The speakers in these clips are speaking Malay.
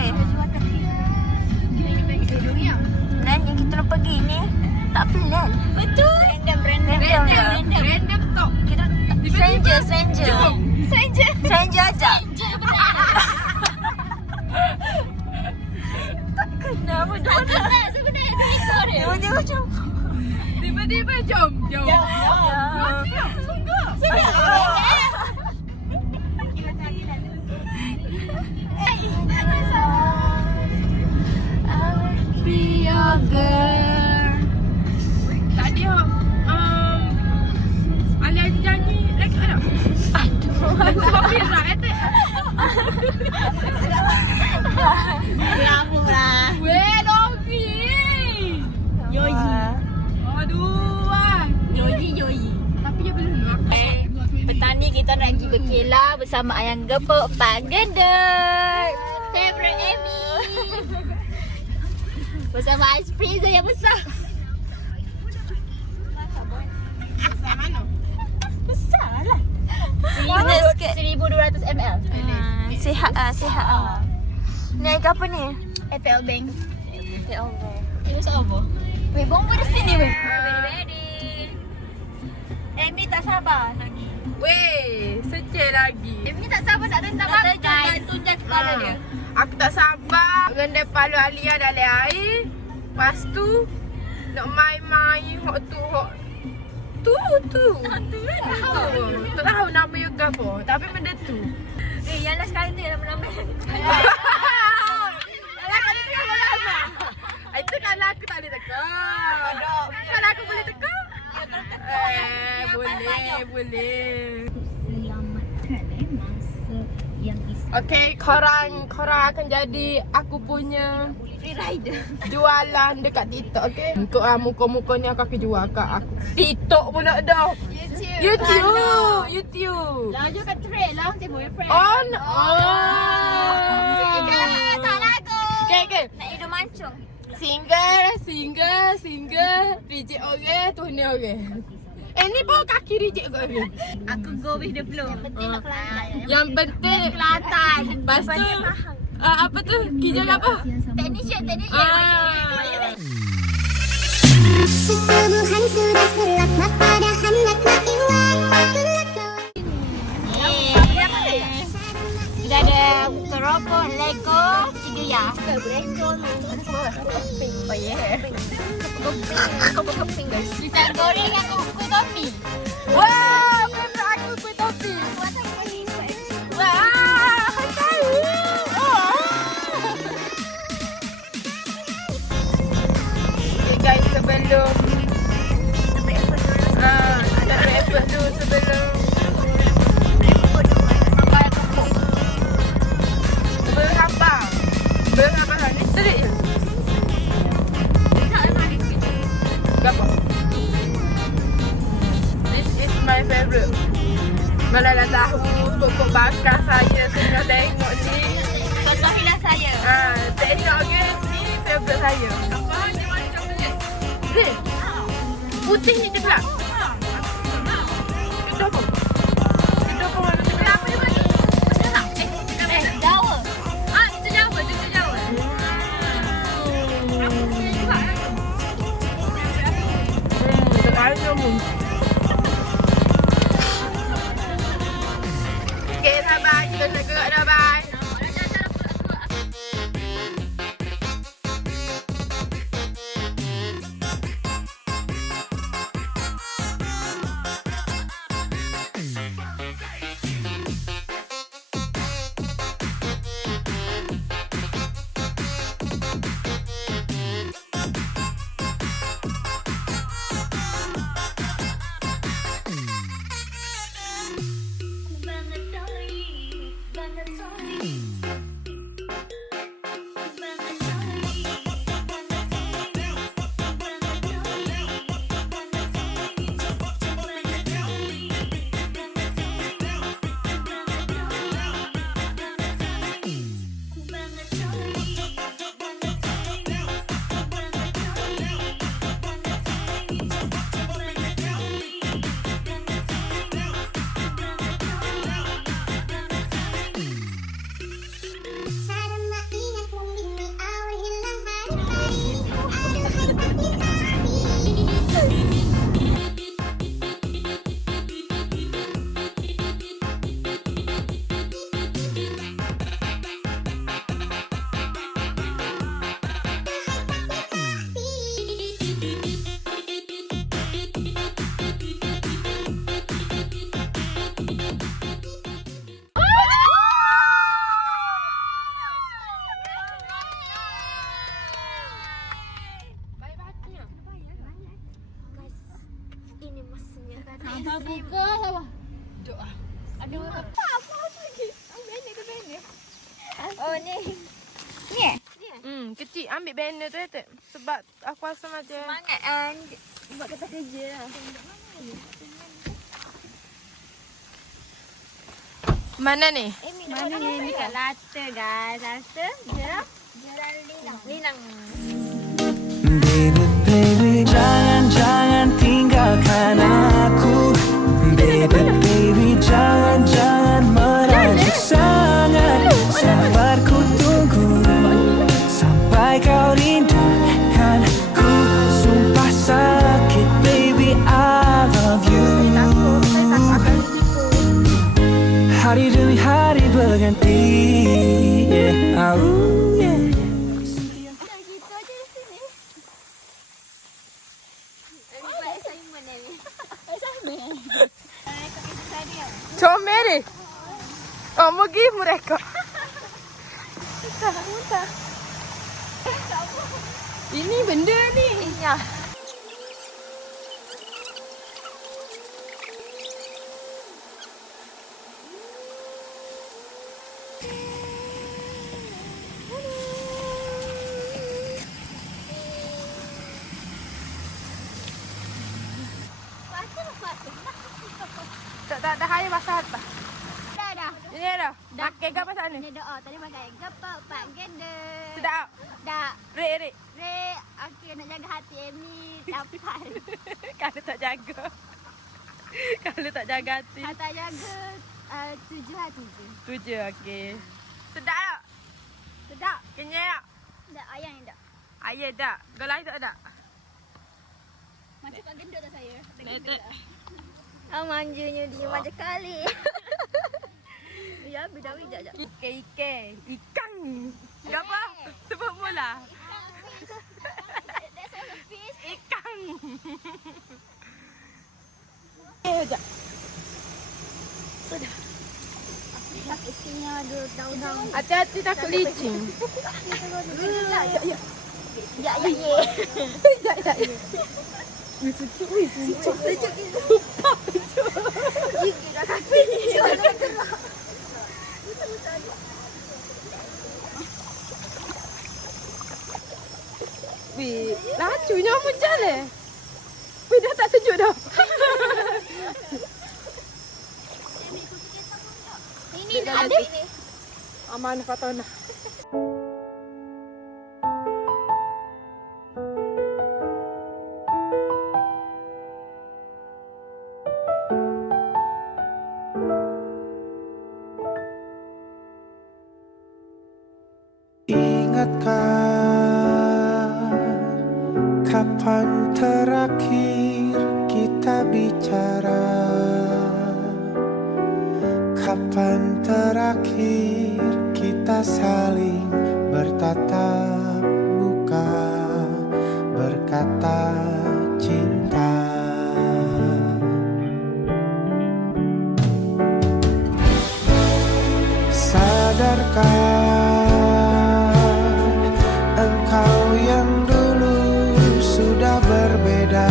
weh. Nan yang kita nak pergi ni tak plan. Betul. Random tok. Kita stranger. Stranger aja. Tak kenal pun dia. Sebenarnya dia ikut dia. Dia macam Tiba-tiba jom. Mati tak? Sungguh. Be your girl. Tadi Alia janji like ada. Aduh. Copyright eh. Lama lah. Weh, Novi. Yoyi. Aduh. Yoyi. Tapi dia belum nak. Petang ni kita nak pergi berkelah bersama Ayang Gepuk Pak Gendut. Favorite Amy. Bersama ice freezer yang besar. Besar mana? Besar lah. Minus sikit. 1200 ml. Sihat. Ni air apa ni? FL Bank. Ya Allah. Ini besar apa? Weh, bomba di sini weh. Ready. Amy tak sabar lagi. Weh, seceh lagi. Amy tak sabar nak rendam makan. Tunjuk kepala dia. Aku tak sabar rendam palu Alia dalam air. Lepas tu nak main-main hok tu. Tak tahu nama yoga apa. Tapi benda tu. Yang last kali tu yang nama-nama. Itu kalau aku tak boleh teka. Kalau aku boleh teka. Boleh. Selamatkan masa yang Okay, korang akan jadi aku punya free rider. jualan dekat TikTok, okay? Muka-muka ni aku akan jual kat aku. TikTok pula dah. YouTube. Laju kat trail lah si boyfriend. On. Tak lagu. Okay. Nak hidup mancung. Single. Reject orang, tu ni orang. Ni bawa kaki reject kat orang. Aku go with the flow. Yang penting nak Kelantan. Yang penting Kelantan. Lepas tu apa tu? Kijang apa? Technician. Sesubuhan sudah gelap, mata dah hendak maiwan. Kita ada keropok, Lego, Cigaya. Lego. Oh yeah. Keping guys. Pisang goreng yang kuku topi. Wah, favorite aku kuih topi. Wah, tahu. Okay guys, sebelum kita breakfast dulu sebelum apa ni? Serik je. Berapa? This is my favorite. Mana dah tahu pokok bakar saya tengah tengok ni. Contohilah saya. Tengok ke ni favorite saya. Apa ni macam ni? Ni. Putih ni coklat. Itu apa? Itu apa mana coklat? Apa dia bagi? Jawa. Itu Jawa. Okay, sabar. Kita nak gerak dah, bye. Buka apa? Doa. Aduh, apa lagi? Ambil ni tu banner. Oh ni. Ni eh? Kecil. Ambil banner tu tak? Sebab aku rasa macam Semangat buat kata kerja lah. mana ni? Mana ni kat Lata guys. Lata. Jalan Linang. Baby, baby, jangan tinggalkan aku. Baby, baby, jangan merajuk sangat. Sabar ku tunggu sampai kau rindukan ku. Sumpah sakit, baby, I love you. Hari demi hari berganti, yeah. Oh, yeah. Comel ni. Oh, mau give mereka. Ini benda ni. Ya. Tak ada hanya pasal apa. Dah. Ini dah. Makan ke pasal ni? Ni doa tadi makan gepok pak gendeng. Sedap. Dah. Rek. Re, aku nak jaga hati ni dapat. Kalau tak jaga. Kalau tak jaga hati. Tak jaga 7 hati tu. 7, okey. Sedap tak? Sedap. Kenyal tak? Tak ayam ni tak. Ayah tak? Golai tak ada? Macam kat gendut tak saya. Tak. Manjanya dia macam kali. Ya, bidawi jap. Ikan ni. Apa? Sebut mula. That's all the fish. Ikan. Sekejap. Isinya ada daun-daun. Hati-hati takut licin. Ya. Wih, lacunya pun jalan. Wih, dah tak sejuk dah. Ini ada ini. Aman Fatona. Ingatkah kapan terakhir kita bicara? Kapan terakhir kita saling bertatap muka, berkata cinta? Sadarkah engkau yang dulu sudah berbeda,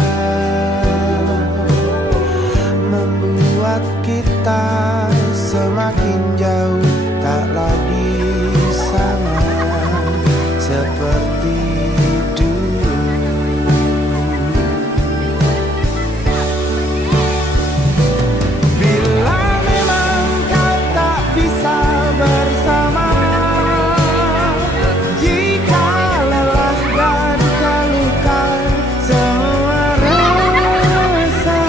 membuat kita semakin jauh, tak lagi sama seperti dulu. Bila memang kau tak bisa bersama, jika lelah dan keluhkan semua rasa,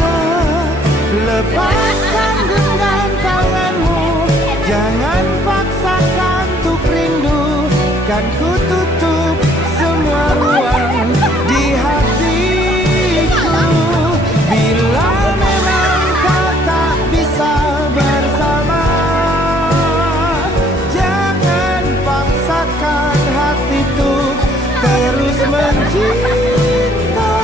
lepaskan genggam tanganmu, jangan paksakan untuk rindu. Kan ku tutup semua ruang di hatiku. Bila memang kau tak bisa bersama, jangan paksakan hati itu terus mencinta.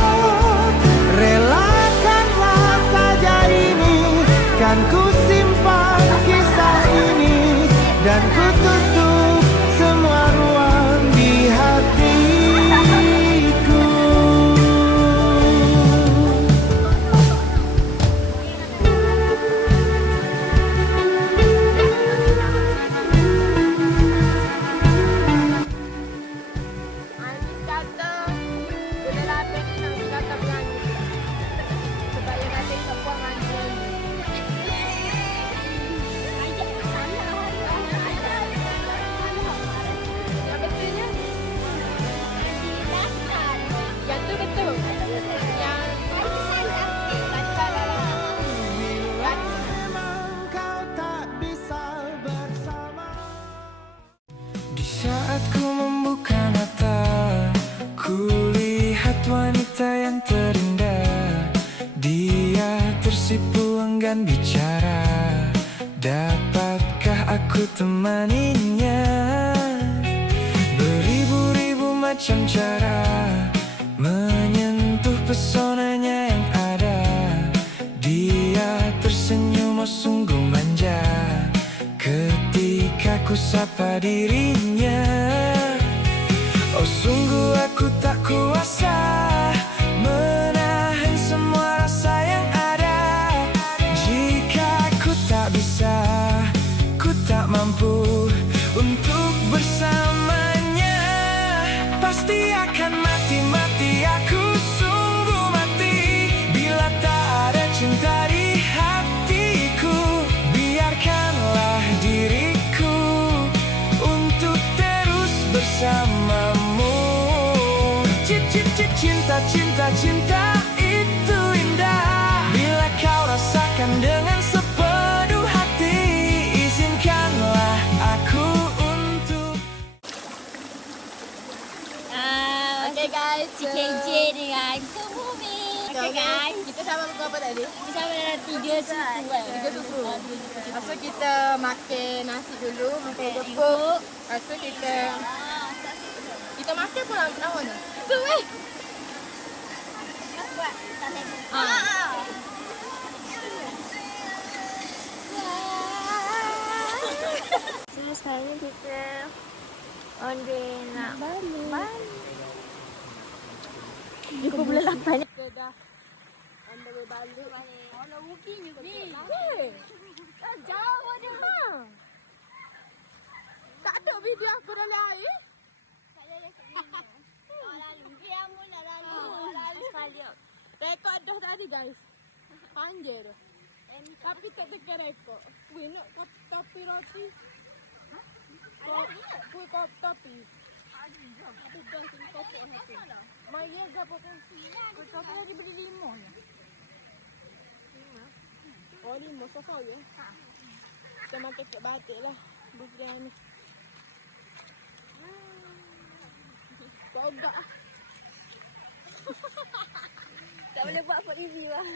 Relakanlah saja ini, kan ku simpan kisah ini, dan ku tutup semua ruang di hatiku. enggan bicara. Dapatkah aku temaninya? Beribu-ribu macam cara menyentuh pesonanya yang ada. Dia tersenyum, oh sungguh manja ketika ku sapa dirinya. Oh sungguh aku tak kuasa menahan semua rasa yang ada. Jika ku tak bisa, ku tak mampu untuk bersamanya, pasti akan mati-mati, aku sungguh mati bila tak ada cinta di hatiku. Biarkanlah diriku untuk terus bersamamu. Cinta, cinta, cinta itu indah bila kau rasakan dengan sepenuh hati. Izinkanlah aku untuk Okay guys, CKJ dengan Kumumi. Okay guys, Kita sama pukul apa tadi? kita sama dalam 3 suku kan? 3 suku. Lepas tu kita makan nasi dulu, makan gepuk. Lepas tu kita makan pun lama ni. Tu weh. So sekarang ni kita on the way nak balik. Dia pun bulan 8 ni. Kita dah on the way balik. Kalau walking je ni. Jauh dia. Tak ada video aku dalam air. Rekod dah tadi guys. Panjang tu. Tapi tak tekan rekod. Weh nak topi roti. Kuih topi. Aku dah sini kopok hati. Maya berapa kan? Kuih topi lagi beli 5 je. 5? Oh 5 so kau ya? Kita makan kek batik lah. Birthday ni. Bogak lah. Tak boleh buat for review lah.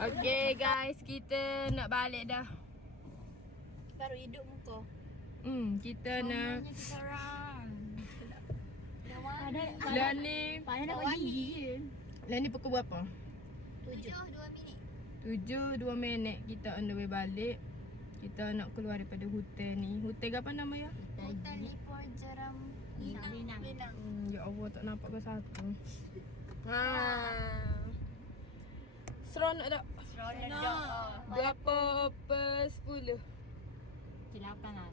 Okay guys, kita nak balik dah. Baru hidup muka. Kita nak Kita orang. Lah ni Nak buat gigi je. Lah ni pukul berapa? 7 2 minit kita on the way balik. Kita nak keluar daripada hotel ni. Hotel apa nama ya? Hutan Lipur Jeram Linang. Ya Allah, tak nampak ke satu. Seronok tak? Berapa per 10? 8 lah.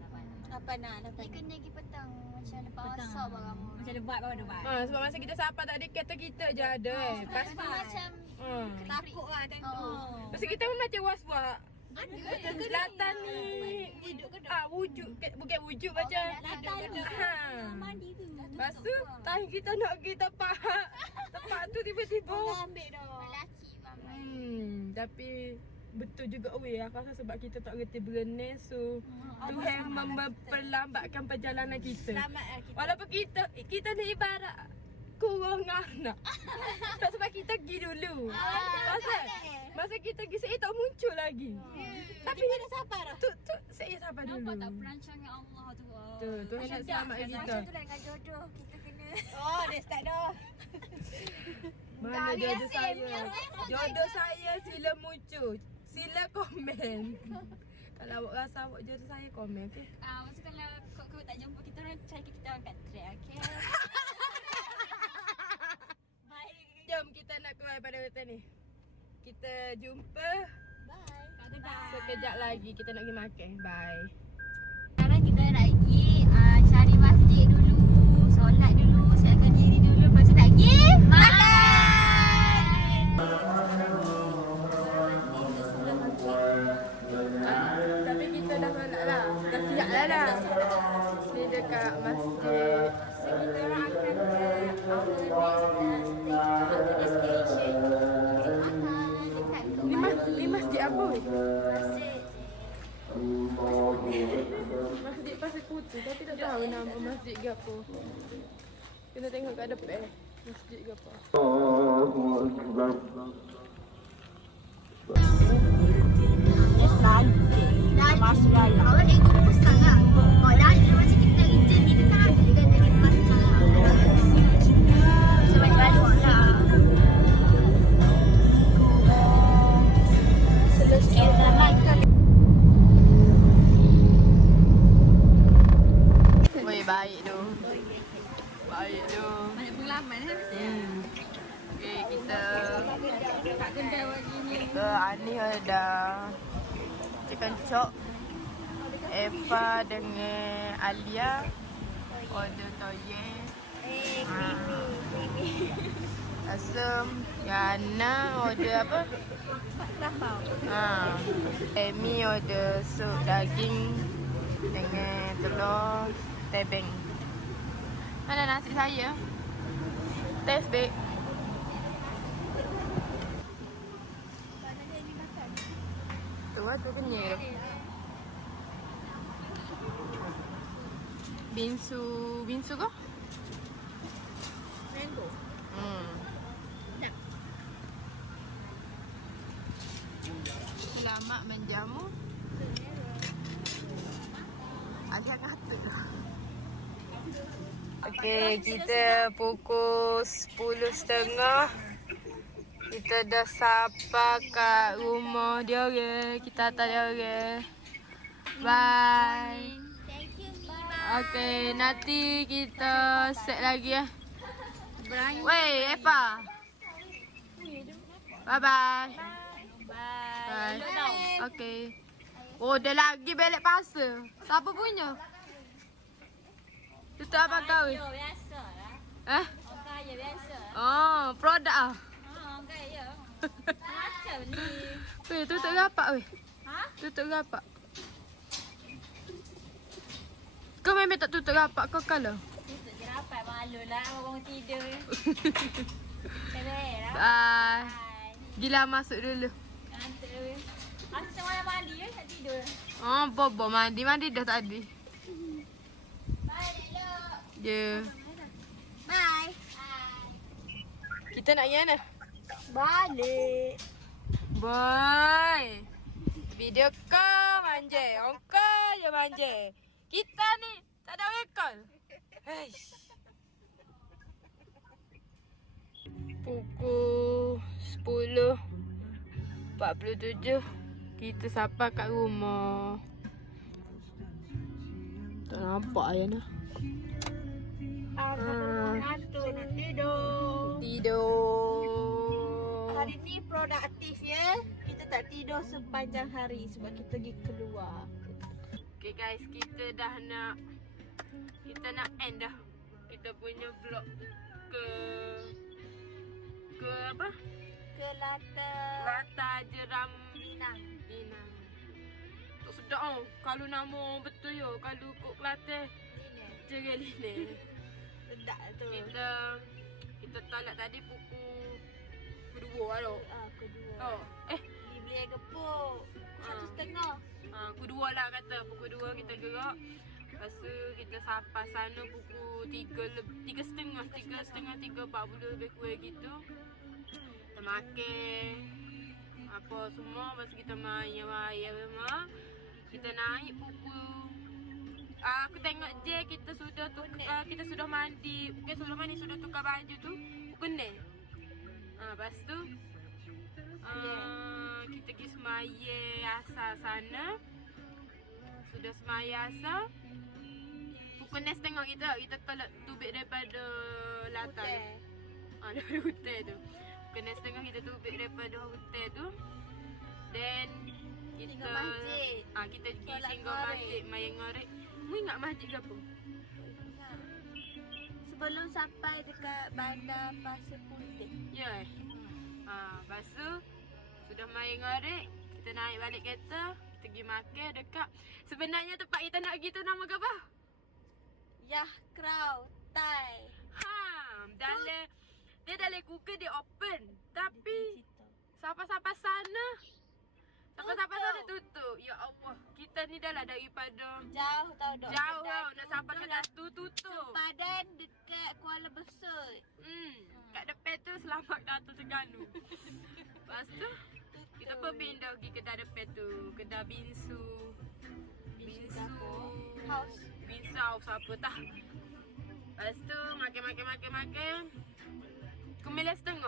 Dia kena pergi petang. Macam lepas asal barang. Macam lebat baru debat. Sebab masa kita sapa tadi kereta kita je ada Lepas tu Macam Takut lah time tu. Lepas tu kita pun macam was-was. Selatan ni wujud, bukan wujud macam Mandi tu. Lepas tu time kita nak pergi tempat tu tiba-tiba Ambil dah. Lelaki tapi betul juga weh. Aku rasa sebab kita tak reti berenang, so Tuhan memperlambatkan perjalanan kita. Walaupun kita ni ibarat kurang anak. Sebab kita pergi dulu. Masa kita pergi saya tak muncul lagi. Tapi Mana sabar dah. tu saya sabar dulu. Nampak tak perancangan Allah tu. Tuhan nak selamatkan kita. Macam tu lah dengan jodoh kita kena. Dia start dah. Mana jodoh saya? Jodoh saya sila muncul. Sila komen. Kalau awak rasa awak jodoh saya, komen, okey? Masa kalau kau tak jumpa kita orang, cari kita orang kat track, okey? Jom kita nak keluar daripada hotel ni. Kita jumpa sekejap lagi. Kita nak pergi makan. Bye. Sekarang kita nak pergi cari masjid dulu, solat dulu, siapkan diri dulu, lepas tu nak pergi makan. Tapi kita dah nak lah. Dah siap lah. Ni dekat masjid. So kita orang akan ke our next destination. Ni masjid apa? Masjid Masjid Pasir Putih. Tapi tak tahu nama masjid ke apa. Kena tengok kat depan. Masjid ke apa? Masuk dalam. Awak ego besar lah. Kalau dah ada macam kita nak kerja ni, kita tak ada dengan dari macam sebab baluan lah. Selesai dalam kita. Woi, baik tu. Baik tu. Banyak pengalaman kan? Okay, kita Kat kedai lagi ni. Ani ada chicken chop. Eva dengan Alia order toye. Creamy. Asam. Yana order apa? Lapau. Amy order sup daging dengan telur tebing. Mana nasi saya? Taste baik. Tu kenyal tu. Binsu kau? Mango. Sedap. Selamat menjamu. Alia kata. Okey, kita pukul 10.30. Kita dah sampai kat rumah dia orang. Kita hantar dia orang. Bye. Thank you, Mima. Okey, nanti kita set lagi ya. Wei, Eva. Bye bye. Bye. Okey. Oh, dia lagi belek pasal. Siapa punya? Tutup apa kau? Biasa lah. Eh? Orang kaya biasa. Oh, produk ah. Orang kaya. Macam ni. Weh, tutup rapat weh. Ha? Tutup rapat. Kau memang tak tutup rapat kau kalau. Tutup je rapat. Malu lah orang tidur. Kaya lah. Bye. Bye. Gila masuk dulu. Ngantuk weh. Macam malam mandi ke tak tidur. Oh, bobo mandi dah tadi. Bye, Dek. Je. Bye. Kita nak pergi mana? Balik. Boy. Video call manja. Ongkau je manja. Kita ni tak ada rekod. Haish. Pukul 10.47 kita sampai kat rumah. Tak nampak ayah nak. Ngantuk nak tidur. Tidur. Hari ni produktif ya. Kita tak tidur sepanjang hari sebab kita pergi keluar. Okay guys, kita nak end dah. Kita punya vlog ke apa? Ke Lata Jeram Minang. Minang. Tak sedap tau. Kalau nama betul yo, kalau kok Kelantan Jereline. Sedap tu. Kita tolak tadi pukul 2 lah. Kedua. Oh, Beli air gepuk. 1.30. Pukul 2 lah kata. Pukul 2 kita gerak. Lepas tu kita sampai sana pukul 3.30, 3.40 lebih kurang gitu. Kita makan apa semua. Lepas tu kita main memang. Kita naik pukul aku tengok je kita sudah sudah mandi. Bukan sudah mandi, sudah tukar baju tu pukul 6. Lepas tu kita pergi semaya asar sana. Sudah semaya asar pukul 6.30 kita tolak tubik daripada latar. Daripada hotel tu. Pukul 6.30 kita tubik daripada hotel tu. Then kita masjid. Kita pergi singgah masjid Mayang Ngorek. Mu ingat masjid ke apa? Sebelum sampai dekat bandar Pasir Putih. Ya. Lepas tu sudah Mayang Ngorek, kita naik balik kereta, kita pergi makan dekat. Sebenarnya tempat kita nak pergi tu nama ke apa? Yah Crow Thai. Dia dalam Google dia open. Tapi sampai sana Takkan sampai sana tutup. Ya Allah, kita ni dah lah daripada Jauh tau dok. jauh tau. Nak sampai ke Datu tutup. Padan dekat Kuala Besut. Kat depan tu Selamat Datu Terengganu. Lepas tu kita pun pindah pergi kedai depan tu. Kedai Binsu. House. Binsu House apa tak. Lepas tu makan. 9:30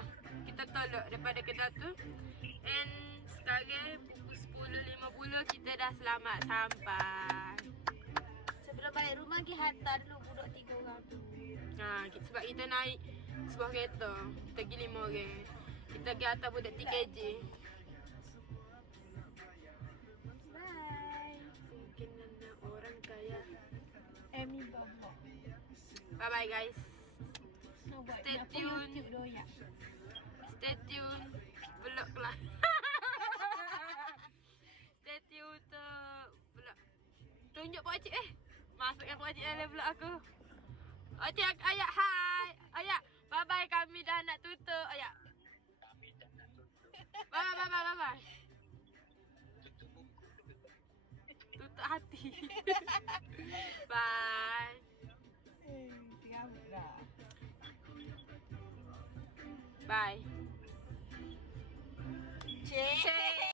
kita tolak daripada kedai tu. And sekarang pukul 10.50 kita dah selamat sampai. Sebelum balik rumah kita hantar dulu budak 3 orang tu. Sebab kita naik sebuah kereta. Kita pergi 5 orang. Kita pergi atas budak 3kg. Bye. Mungkin anak orang kaya. Amy Bobo. Bye bye guys. Stay Stay tune. YouTube doyak. Stay tune. Vlog lah. Stay tune tu vlog. Tunjuk Pak Cik masukkan Pak Cik dalam vlog aku. Pak Cik ayat hai. Ayat bye bye kami dah nak tutup ayat. Bye. Tutup hati. Bye. Bye. Cik.